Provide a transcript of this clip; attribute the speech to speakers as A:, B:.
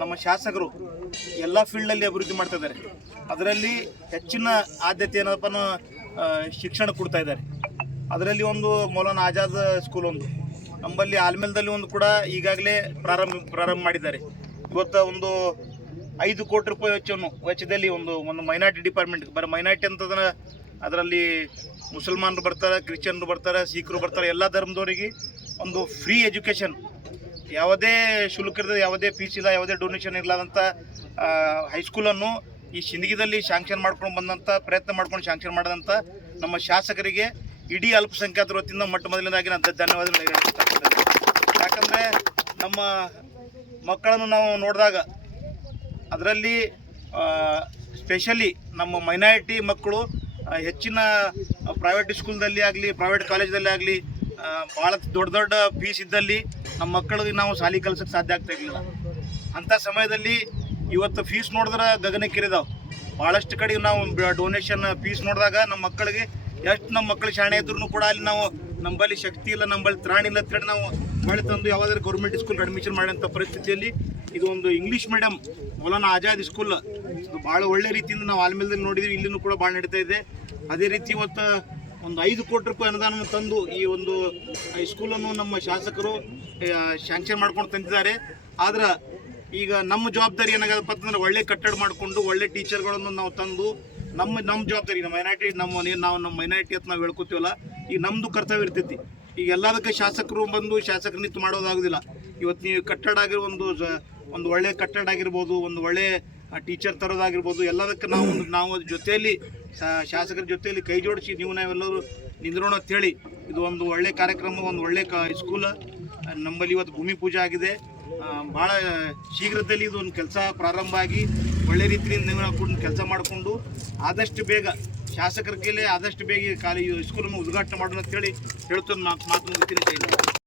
A: ನಮ್ಮ ಶಾಸಕರು ಎಲ್ಲ ಫೀಲ್ಡಲ್ಲಿ ಅಭಿವೃದ್ಧಿ ಮಾಡ್ತಾ ಇದ್ದಾರೆ. ಅದರಲ್ಲಿ ಹೆಚ್ಚಿನ ಆದ್ಯತೆ ಏನಪ್ಪ ಶಿಕ್ಷಣ ಕೊಡ್ತಾ ಇದ್ದಾರೆ. ಅದರಲ್ಲಿ ಒಂದು ಮೌಲಾನ ಆಜಾದ್ ಸ್ಕೂಲ್ ಒಂದು. ನಮ್ಮಲ್ಲಿ ಆಲ್ಮೇಲ್ದಲ್ಲಿ ಒಂದು ಕೂಡ ಈಗಾಗಲೇ ಪ್ರಾರಂಭ ಪ್ರಾರಂಭ ಮಾಡಿದ್ದಾರೆ. ಇವತ್ತು ಒಂದು ಐದು ಕೋಟಿ ರೂಪಾಯಿ ವೆಚ್ಚವನ್ನು, ವೆಚ್ಚದಲ್ಲಿ ಒಂದು ಒಂದು ಮೈನಾರಿಟಿ ಡಿಪಾರ್ಟ್ಮೆಂಟ್ ಬರೀ ಮೈನಾರಿಟಿ ಅಂತಂದ್ರೆ ಅದರಲ್ಲಿ ಮುಸಲ್ಮಾನರು ಬರ್ತಾರೆ, ಕ್ರಿಶ್ಚಿಯನ್ರು ಬರ್ತಾರೆ, ಸಿಖ್ರು ಬರ್ತಾರೆ, ಎಲ್ಲ ಧರ್ಮದವರಿಗೆ ಒಂದು ಫ್ರೀ ಎಜುಕೇಷನ್ ಯಾವುದೇ ಶುಲ್ಕ ಇರ್ತದೆ ಯಾವುದೇ ಫೀಸ್ ಇಲ್ಲ, ಯಾವುದೇ ಡೊನೇಷನ್ ಇರಲಾದಂಥ ಹೈಸ್ಕೂಲನ್ನು ಈ ಸಿಂದಗಿದಲ್ಲಿ ಶಾಂಕ್ಷನ್ ಮಾಡ್ಕೊಂಡು ಬಂದಂಥ ಪ್ರಯತ್ನ ಮಾಡ್ಕೊಂಡು ಶಾಂಕ್ಷನ್ ಮಾಡಿದಂಥ ನಮ್ಮ ಶಾಸಕರಿಗೆ ಇಡೀ ಅಲ್ಪಸಂಖ್ಯಾತರ ವತಿಯಿಂದ ಮೊಟ್ಟ ಮೊದಲನೇದಾಗಿ ನಾನು ಧನ್ಯವಾದಗಳು ಯಾಕಂದ್ರೆ ನಮ್ಮ ಮಕ್ಕಳನ್ನು ನಾವು ನೋಡಿದಾಗ ಅದರಲ್ಲಿ ಸ್ಪೆಷಲಿ ನಮ್ಮ ಮೈನಾರಿಟಿ ಮಕ್ಕಳು ಹೆಚ್ಚಿನ ಪ್ರೈವೇಟ್ ಸ್ಕೂಲ್ದಲ್ಲಿ ಆಗಲಿ ಪ್ರೈವೇಟ್ ಕಾಲೇಜಲ್ಲಿ ಆಗಲಿ ಭಾಳ ದೊಡ್ಡ ದೊಡ್ಡ ಫೀಸ್ ಇದ್ದಲ್ಲಿ ನಮ್ಮ ಮಕ್ಕಳಿಗೆ ನಾವು ಶಾಲೆ ಕಲ್ಸಕ್ಕೆ ಸಾಧ್ಯ ಆಗ್ತಾ ಇರಲಿಲ್ಲ. ಅಂಥ ಸಮಯದಲ್ಲಿ ಇವತ್ತು ಫೀಸ್ ನೋಡಿದ್ರೆ ಗಗನಕ್ಕಿರಿದಾವೆ. ಭಾಳಷ್ಟು ಕಡೆ ನಾವು ಡೊನೇಷನ್ ಫೀಸ್ ನೋಡಿದಾಗ ನಮ್ಮ ಮಕ್ಕಳಿಗೆ ಎಷ್ಟು ನಮ್ಮ ಮಕ್ಕಳು ಶಾಣೆ ಇದ್ರೂ ಕೂಡ ಅಲ್ಲಿ ನಾವು ನಂಬಲ್ಲಿ ಶಕ್ತಿ ಇಲ್ಲ, ನಂಬಲ್ಲಿ ತ್ರಾಣ ಇಲ್ಲ ಅಂತೇಳಿ ನಾವು ಮಾಡಿ ತಂದು ಯಾವುದಾದ್ರು ಗೌರ್ಮೆಂಟ್ ಸ್ಕೂಲ್ ಅಡ್ಮಿಷನ್ ಮಾಡಿದಂಥ ಪರಿಸ್ಥಿತಿಯಲ್ಲಿ ಇದು ಒಂದು English medium Maulana Azad school ಭಾಳ ಒಳ್ಳೆ ರೀತಿಯಿಂದ ನಾವು ಆಲ್ಮೇಲದಲ್ಲಿ ನೋಡಿದ್ದೀವಿ ಇಲ್ಲಿನೂ ಕೂಡ ಭಾಳ ನಡೀತಾ ಇದೆ. ಅದೇ ರೀತಿ ಇವತ್ತು ಒಂದು ಐದು ಕೋಟಿ ರೂಪಾಯಿ ಅನುದಾನವನ್ನು ತಂದು ಈ ಒಂದು ಸ್ಕೂಲನ್ನು ನಮ್ಮ ಶಾಸಕರು ಶಾಂಕ್ಷನ್ ಮಾಡ್ಕೊಂಡು ತಂದಿದ್ದಾರೆ. ಆದ್ರೆ ಈಗ ನಮ್ಮ ಜವಾಬ್ದಾರಿ ಏನಾಗದಪ್ಪ ಅಂತಂದ್ರೆ ಒಳ್ಳೆ ಕಟ್ಟಡ ಮಾಡಿಕೊಂಡು ಒಳ್ಳೆ ಟೀಚರ್ಗಳನ್ನು ನಾವು ತಂದು ನಮ್ಮ ನಮ್ಮ ಜವಾಬ್ದಾರಿ, ನಮ್ಮ ಮೈನಾರಿಟಿ ನಮ್ಮ ನಾವು ನಮ್ಮ ಮೈನಾರಿಟಿ ಅಂತ ನಾವು ಹೇಳ್ಕೊತೀವಲ್ಲ ಈಗ ನಮ್ಮದು ಕರ್ತವ್ಯ ಇರ್ತೈತಿ. ಈಗ ಎಲ್ಲದಕ್ಕೆ ಶಾಸಕರು ಬಂದು ಶಾಸಕರು ನಿಂತು ಮಾಡೋದಾಗೋದಿಲ್ಲ. ಇವತ್ತು ನೀವು ಕಟ್ಟಡ ಆಗಿರೋ ಒಂದು ಒಂದು ಒಳ್ಳೆ ಕಟ್ಟಡ ಆಗಿರ್ಬೋದು, ಒಂದು ಒಳ್ಳೆ ಟೀಚರ್ ತರೋದಾಗಿರ್ಬೋದು, ಎಲ್ಲದಕ್ಕೆ ನಾವು ನಾವು ಜೊತೆಯಲ್ಲಿ ಶಾಸಕರ ಜೊತೆಯಲ್ಲಿ ಕೈ ಜೋಡಿಸಿ ನೀವು ನಾವೆಲ್ಲರೂ ನಿಂದ್ರೋಣ ಅಂತೇಳಿ ಇದು ಒಂದು ಒಳ್ಳೆ ಕಾರ್ಯಕ್ರಮ, ಒಂದು ಒಳ್ಳೆ ಕ ಸ್ಕೂಲ್ ನಮ್ಮಲ್ಲಿ ಇವತ್ತು ಭೂಮಿ ಪೂಜೆ ಆಗಿದೆ ಭಾಳ ಶೀಘ್ರದಲ್ಲಿ ಇದು ಒಂದು ಕೆಲಸ ಪ್ರಾರಂಭ ಆಗಿ ಒಳ್ಳೆ ರೀತಿಯಿಂದ ನೀವು ನಾವು ಕೆಲಸ ಮಾಡಿಕೊಂಡು ಆದಷ್ಟು ಬೇಗ ಶಾಸಕರ ಕೈಲೇ ಆದಷ್ಟು ಬೇಗ ಕಾಲೇಜು ಸ್ಕೂಲನ್ನು ಉದ್ಘಾಟನೆ ಮಾಡೋಣ ಅಂತೇಳಿ ಹೇಳ್ತೊಂದು ಮಾತು ಮಾತು ಮುಗಿತೀನಿ.